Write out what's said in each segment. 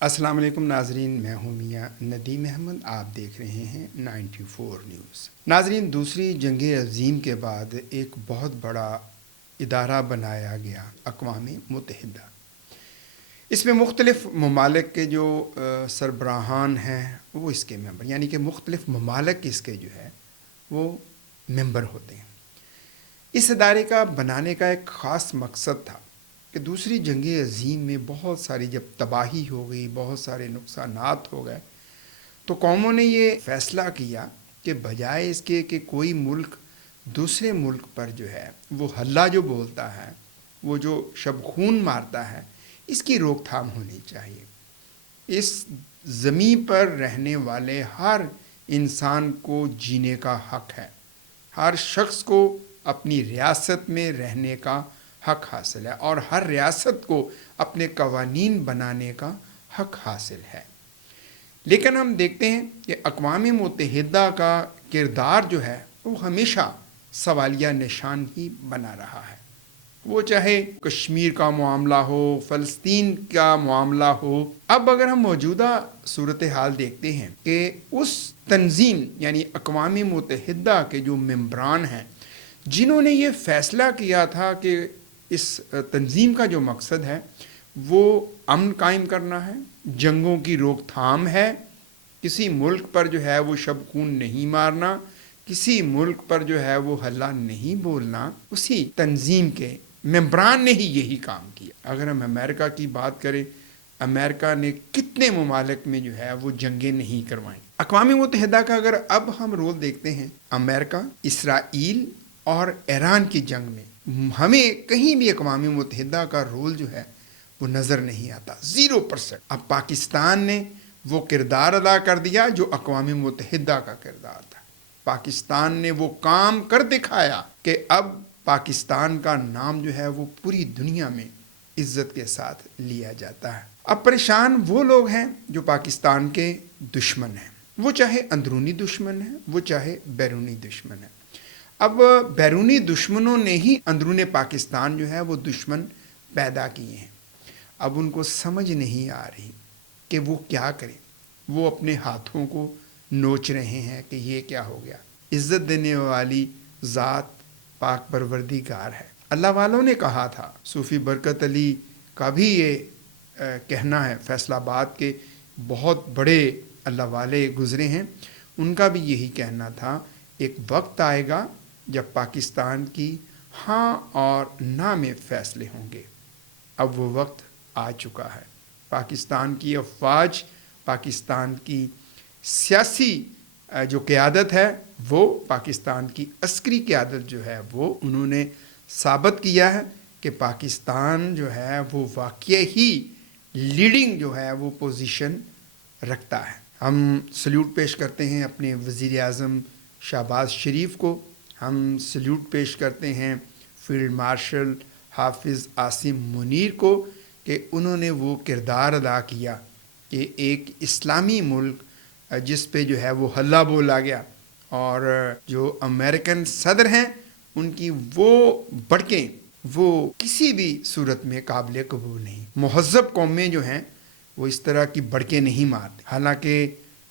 السلام علیکم ناظرین، میں ہوں میاں ندیم احمد، آپ دیکھ رہے ہیں 94 نیوز۔ ناظرین، دوسری جنگ عظیم کے بعد ایک بہت بڑا ادارہ بنایا گیا، اقوام متحدہ۔ اس میں مختلف ممالک کے جو سربراہان ہیں وہ اس کے ممبر، یعنی کہ مختلف ممالک اس کے جو ہے وہ ممبر ہوتے ہیں۔ اس ادارے کا بنانے کا ایک خاص مقصد تھا کہ دوسری جنگ عظیم میں بہت ساری جب تباہی ہو گئی، بہت سارے نقصانات ہو گئے، تو قوموں نے یہ فیصلہ کیا کہ بجائے اس کے کہ کوئی ملک دوسرے ملک پر جو ہے وہ ہلہ جو بولتا ہے، وہ جو شب خون مارتا ہے، اس کی روک تھام ہونی چاہیے۔ اس زمین پر رہنے والے ہر انسان کو جینے کا حق ہے، ہر شخص کو اپنی ریاست میں رہنے کا حق حاصل ہے، اور ہر ریاست کو اپنے قوانین بنانے کا حق حاصل ہے۔ لیکن ہم دیکھتے ہیں کہ اقوام متحدہ کا کردار جو ہے وہ ہمیشہ سوالیہ نشان ہی بنا رہا ہے۔ وہ چاہے کشمیر کا معاملہ ہو، فلسطین کا معاملہ ہو۔ اب اگر ہم موجودہ صورتحال دیکھتے ہیں کہ اس تنظیم یعنی اقوام متحدہ کے جو ممبران ہیں، جنہوں نے یہ فیصلہ کیا تھا کہ اس تنظیم کا جو مقصد ہے وہ امن قائم کرنا ہے، جنگوں کی روک تھام ہے، کسی ملک پر جو ہے وہ شب خون نہیں مارنا، کسی ملک پر جو ہے وہ ہلہ نہیں بولنا، اسی تنظیم کے ممبران نے ہی یہی کام کیا۔ اگر ہم امریکہ کی بات کریں، امریکہ نے کتنے ممالک میں جو ہے وہ جنگیں نہیں کروائیں۔ اقوام متحدہ کا اگر اب ہم رول دیکھتے ہیں، امریکہ، اسرائیل اور ایران کی جنگ میں ہمیں کہیں بھی اقوام متحدہ کا رول جو ہے وہ نظر نہیں آتا، 0%۔ اب پاکستان نے وہ کردار ادا کر دیا جو اقوام متحدہ کا کردار تھا۔ پاکستان نے وہ کام کر دکھایا کہ اب پاکستان کا نام جو ہے وہ پوری دنیا میں عزت کے ساتھ لیا جاتا ہے۔ اب پریشان وہ لوگ ہیں جو پاکستان کے دشمن ہیں، وہ چاہے اندرونی دشمن ہیں، وہ چاہے بیرونی دشمن ہیں۔ اب بیرونی دشمنوں نے ہی اندرون پاکستان جو ہے وہ دشمن پیدا کیے ہیں۔ اب ان کو سمجھ نہیں آ رہی کہ وہ کیا کریں، وہ اپنے ہاتھوں کو نوچ رہے ہیں کہ یہ کیا ہو گیا۔ عزت دینے والی ذات پاک پروردگار ہے۔ اللہ والوں نے کہا تھا، صوفی برکت علی کا بھی یہ کہنا ہے، فیصل آباد کے بہت بڑے اللہ والے گزرے ہیں، ان کا بھی یہی کہنا تھا، ایک وقت آئے گا جب پاکستان کی ہاں اور نہ میں فیصلے ہوں گے۔ اب وہ وقت آ چکا ہے۔ پاکستان کی افواج، پاکستان کی سیاسی جو قیادت ہے، وہ پاکستان کی عسکری قیادت جو ہے وہ انہوں نے ثابت کیا ہے کہ پاکستان جو ہے وہ واقعی ہی لیڈنگ جو ہے وہ پوزیشن رکھتا ہے۔ ہم سلیوٹ پیش کرتے ہیں اپنے وزیر اعظم شہباز شریف کو، ہم سلیوٹ پیش کرتے ہیں فیلڈ مارشل حافظ عاصم منیر کو کہ انہوں نے وہ کردار ادا کیا کہ ایک اسلامی ملک جس پہ جو ہے وہ ہلہ بولا گیا، اور جو امریکن صدر ہیں ان کی وہ بڑکیں وہ کسی بھی صورت میں قابل قبول نہیں۔ مہذب قومیں جو ہیں وہ اس طرح کی بڑکیں نہیں مارتے۔ حالانکہ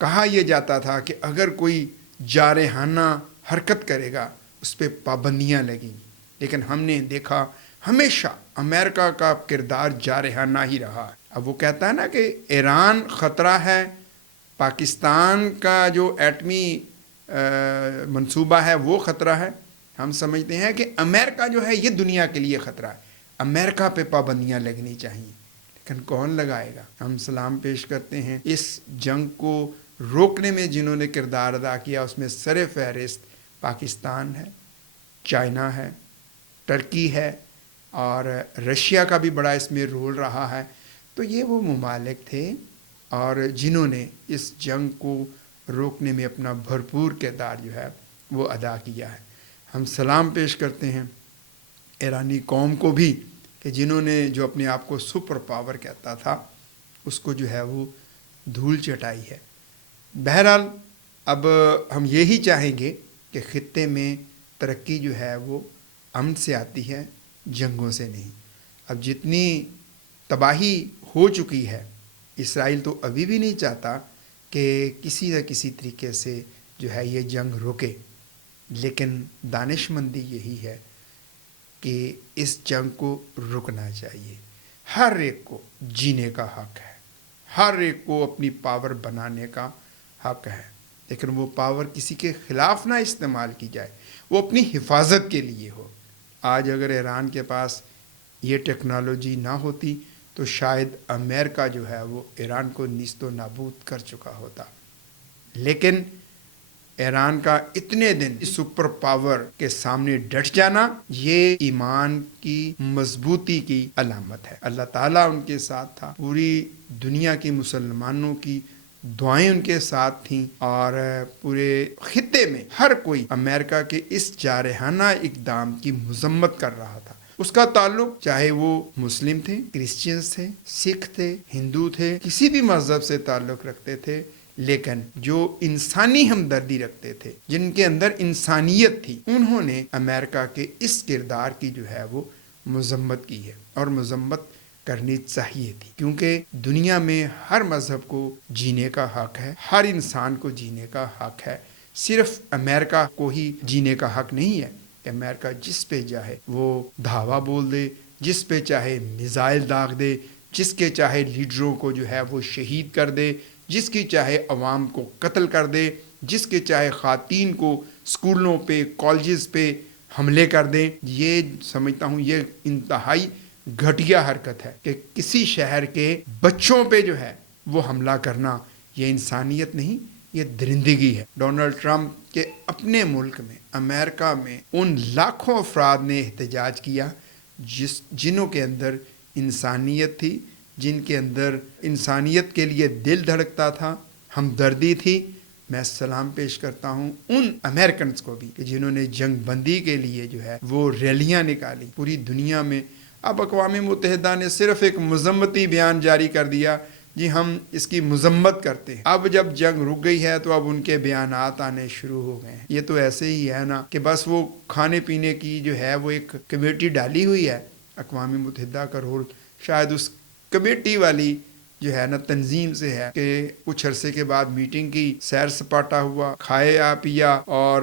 کہا یہ جاتا تھا کہ اگر کوئی جارحانہ حرکت کرے گا اس پہ پابندیاں لگیں گی، لیکن ہم نے دیکھا ہمیشہ امریکہ کا کردار جارحانہ ہی رہا ہے۔ اب وہ کہتا ہے نا کہ ایران خطرہ ہے، پاکستان کا جو ایٹمی منصوبہ ہے وہ خطرہ ہے، ہم سمجھتے ہیں کہ امریکہ جو ہے یہ دنیا کے لیے خطرہ ہے، امریکہ پہ پابندیاں لگنی چاہیے، لیکن کون لگائے گا؟ ہم سلام پیش کرتے ہیں اس جنگ کو روکنے میں جنہوں نے کردار ادا کیا، اس میں سر فہرست پاکستان ہے، چائنا ہے، ترکی ہے، اور رشیا کا بھی بڑا اس میں رول رہا ہے۔ تو یہ وہ ممالک تھے اور جنہوں نے اس جنگ کو روکنے میں اپنا بھرپور کردار جو ہے وہ ادا کیا ہے۔ ہم سلام پیش کرتے ہیں ایرانی قوم کو بھی کہ جنہوں نے جو اپنے آپ کو سپر پاور کہتا تھا اس کو جو ہے وہ دھول چٹائی ہے۔ بہرحال اب ہم یہی چاہیں گے کہ خطے میں ترقی جو ہے وہ امن سے آتی ہے، جنگوں سے نہیں۔ اب جتنی تباہی ہو چکی ہے اسرائیل تو ابھی بھی نہیں چاہتا کہ کسی نہ کسی طریقے سے جو ہے یہ جنگ رکے، لیکن دانش مندی یہی ہے کہ اس جنگ کو رکنا چاہیے۔ ہر ایک کو جینے کا حق ہے، ہر ایک کو اپنی پاور بنانے کا حق ہے، لیکن وہ پاور کسی کے خلاف نہ استعمال کی جائے، وہ اپنی حفاظت کے لیے ہو۔ آج اگر ایران کے پاس یہ ٹیکنالوجی نہ ہوتی تو شاید امریکہ جو ہے وہ ایران کو نیست و نابود کر چکا ہوتا، لیکن ایران کا اتنے دن سپر پاور کے سامنے ڈٹ جانا یہ ایمان کی مضبوطی کی علامت ہے۔ اللہ تعالیٰ ان کے ساتھ تھا، پوری دنیا کے مسلمانوں کی دعائیں ان کے ساتھ تھیں، اور پورے خطے میں ہر کوئی امریکہ کے اس جارحانہ اقدام کی مذمت کر رہا تھا۔ اس کا تعلق چاہے وہ مسلم تھے، کرسچنز تھے، سکھ تھے، ہندو تھے، کسی بھی مذہب سے تعلق رکھتے تھے، لیکن جو انسانی ہمدردی رکھتے تھے، جن کے اندر انسانیت تھی، انہوں نے امریکہ کے اس کردار کی جو ہے وہ مذمت کی ہے، اور مذمت کرنی چاہیے تھی، کیونکہ دنیا میں ہر مذہب کو جینے کا حق ہے، ہر انسان کو جینے کا حق ہے، صرف امریکہ کو ہی جینے کا حق نہیں ہے کہ امریکہ جس پہ چاہے وہ دھاوا بول دے، جس پہ چاہے میزائل داغ دے، جس کے چاہے لیڈروں کو جو ہے وہ شہید کر دے، جس کی چاہے عوام کو قتل کر دے، جس کے چاہے خواتین کو اسکولوں پہ، کالجز پہ حملے کر دیں۔ یہ سمجھتا ہوں یہ انتہائی گھٹیا حرکت ہے کہ کسی شہر کے بچوں پہ جو ہے وہ حملہ کرنا، یہ انسانیت نہیں، یہ درندگی ہے۔ ڈونلڈ ٹرمپ کے اپنے ملک میں، امریکہ میں، ان لاکھوں افراد نے احتجاج کیا جنہوں کے اندر انسانیت تھی، جن کے اندر انسانیت کے لیے دل دھڑکتا تھا، ہمدردی تھی۔ میں سلام پیش کرتا ہوں ان امریکنز کو بھی کہ جنہوں نے جنگ بندی کے لیے جو ہے وہ ریلیاں نکالی پوری دنیا میں۔ اب اقوام متحدہ نے صرف ایک مذمتی بیان جاری کر دیا، جی ہم اس کی مذمت کرتے ہیں۔ اب جب جنگ رک گئی ہے تو اب ان کے بیانات آنے شروع ہو گئے ہیں۔ یہ تو ایسے ہی ہے نا کہ بس وہ کھانے پینے کی جو ہے وہ ایک کمیٹی ڈالی ہوئی ہے، اقوام متحدہ کا رول شاید اس کمیٹی والی جو ہے نا تنظیم سے ہے کہ کچھ عرصے کے بعد میٹنگ کی، سیر سپاٹا ہوا، کھایا پیا، اور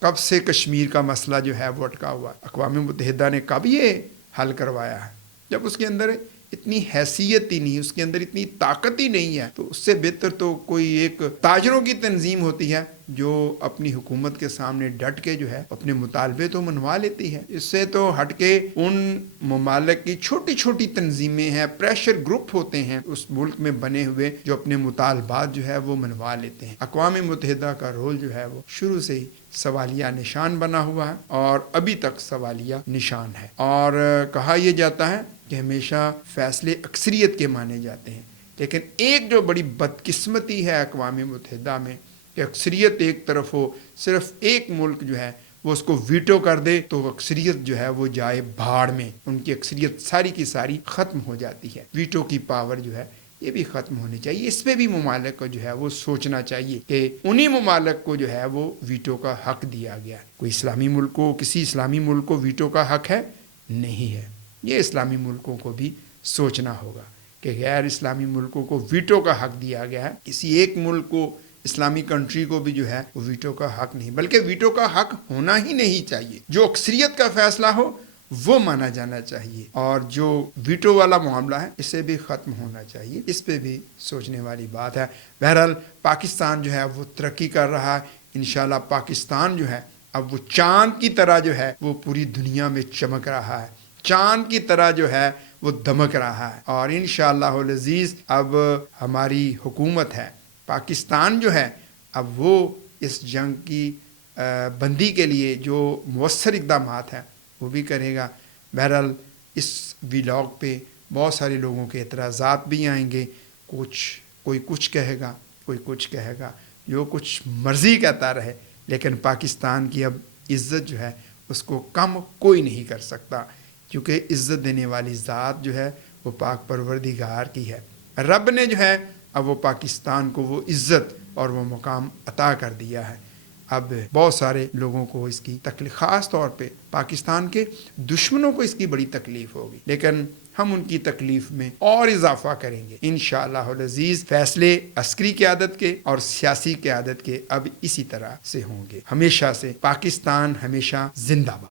کب سے کشمیر کا مسئلہ جو ہے وہ اٹکا ہوا۔ اقوام متحدہ نے کب یہ حل کروایا ہے؟ جب اس کے اندر اتنی حیثیت ہی نہیں، اس کے اندر اتنی طاقت ہی نہیں ہے، تو اس سے بہتر تو کوئی ایک تاجروں کی تنظیم ہوتی ہے جو اپنی حکومت کے سامنے ڈٹ کے جو ہے اپنے مطالبے تو منوا لیتی ہے۔ اس سے تو ہٹ کے ان ممالک کی چھوٹی چھوٹی تنظیمیں ہیں، پریشر گروپ ہوتے ہیں اس ملک میں بنے ہوئے جو اپنے مطالبات جو ہے وہ منوا لیتے ہیں۔ اقوام متحدہ کا رول جو ہے وہ شروع سے ہی سوالیہ نشان بنا ہوا ہے، اور ابھی تک سوالیہ نشان ہے، اور کہا یہ جاتا ہے کہ ہمیشہ فیصلے اکثریت کے مانے جاتے ہیں، لیکن ایک جو بڑی بدقسمتی ہے اقوام متحدہ میں کہ اکثریت ایک طرف ہو، صرف ایک ملک جو ہے وہ اس کو ویٹو کر دے تو اکثریت جو ہے وہ جائے بھاڑ میں، ان کی اکثریت ساری کی ساری ختم ہو جاتی ہے۔ ویٹو کی پاور جو ہے یہ بھی ختم ہونی چاہیے۔ اس پہ بھی ممالک کو جو ہے وہ سوچنا چاہیے کہ انہی ممالک کو جو ہے وہ ویٹو کا حق دیا گیا ہے۔ کوئی اسلامی ملک کو، کسی اسلامی ملک کو ویٹو کا حق ہے؟ نہیں ہے۔ یہ اسلامی ملکوں کو بھی سوچنا ہوگا کہ غیر اسلامی ملکوں کو ویٹو کا حق دیا گیا ہے، کسی ایک ملک کو، اسلامی کنٹری کو بھی جو ہے وہ ویٹو کا حق نہیں، بلکہ ویٹو کا حق ہونا ہی نہیں چاہیے۔ جو اکثریت کا فیصلہ ہو وہ مانا جانا چاہیے، اور جو ویٹو والا معاملہ ہے اسے بھی ختم ہونا چاہیے۔ اس پہ بھی سوچنے والی بات ہے۔ بہرحال پاکستان جو ہے وہ ترقی کر رہا ہے، انشاءاللہ پاکستان جو ہے اب وہ چاند کی طرح جو ہے وہ پوری دنیا میں چمک رہا ہے، چاند کی طرح جو ہے وہ دمک رہا ہے، اور انشاءاللہ العزیز اب ہماری حکومت ہے پاکستان جو ہے اب وہ اس جنگ کی بندی کے لیے جو مؤثر اقدامات ہیں وہ بھی کرے گا۔ بہرحال اس ویلاگ پہ بہت سارے لوگوں کے اعتراضات بھی آئیں گے، کوئی کچھ کہے گا، کوئی کچھ کہے گا، جو کچھ مرضی کہتا رہے، لیکن پاکستان کی اب عزت جو ہے اس کو کم کوئی نہیں کر سکتا، کیونکہ عزت دینے والی ذات جو ہے وہ پاک پروردگار کی ہے۔ رب نے جو ہے اب وہ پاکستان کو وہ عزت اور وہ مقام عطا کر دیا ہے۔ اب بہت سارے لوگوں کو اس کی تکلیف، خاص طور پہ پاکستان کے دشمنوں کو اس کی بڑی تکلیف ہوگی، لیکن ہم ان کی تکلیف میں اور اضافہ کریں گے انشاءاللہ العزیز. فیصلے عسکری قیادت کے اور سیاسی قیادت کے اب اسی طرح سے ہوں گے. ہمیشہ سے پاکستان ہمیشہ زندہ باد.